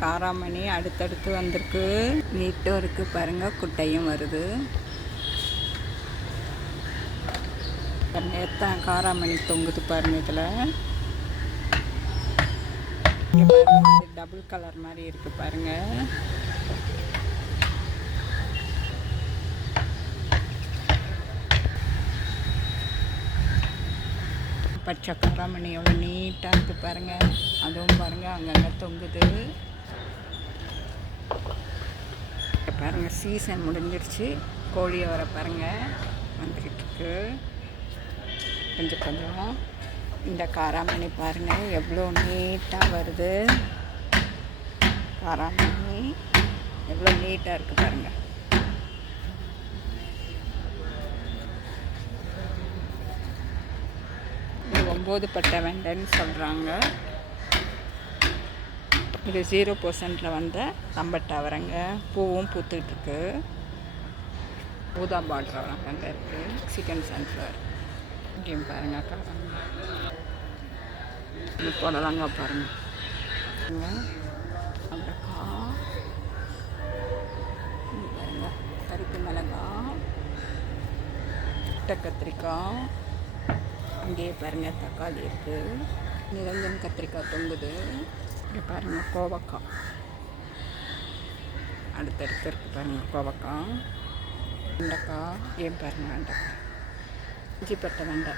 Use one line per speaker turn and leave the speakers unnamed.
காராமணி அடுத்தடுத்து வந்திருக்கு. நீட்டும் இருக்கு பாருங்க குட்டையும் வருது. பாருங்க காராமணி தொங்குது பாருங்க இதில். டபுள் கலர் மாதிரி இருக்கு பாருங்க. பச்சை காராமணி எவ்வளோ நீட்டாக இருக்குது பாருங்கள் அதுவும் பாருங்கள் அங்கங்கே தொங்குது. பாருங்கள் சீசன் முடிஞ்சிருச்சு. கோழியை வர பாருங்கள் வந்துக்கிட்டு கொஞ்சம் கொஞ்சம் இந்த காராமணி பாருங்கள் எவ்வளோ நீட்டாக வருது. காராமணி எவ்வளோ நீட்டாக இருக்குது பாருங்கள் இது ஒம்பது வெண்டைன்னு சொல்கிறாங்க இது ஜீரோ பர்சன்டில் வந்த தம்பட்டை அவரங்க பூவும் பூத்துட்ருக்கு இருக்கு ஊதா பார்டர் அவரங்க அங்கே இருக்குது சிக்கன் சன்ஃப்ளவர் இங்கேயும் பாருங்க காரம் பாருங்க. பாருங்க. பாருங்க கருப்பு மிளகாய் முட்டை கத்திரிக்காய். இங்கேயே பாருங்கள் தக்காளி இருக்குது நிரஞ்சன் கத்திரிக்காய் தொங்குது. இங்கே பாருங்கள் கோவக்காய். அடுத்தடுத்து இருக்கு பாருங்கள் கோவக்காய். வெண்டைக்காய் ஏன் பாருங்க வெண்டைக்காய். இஞ்சிப்பட்டை வெண்டை.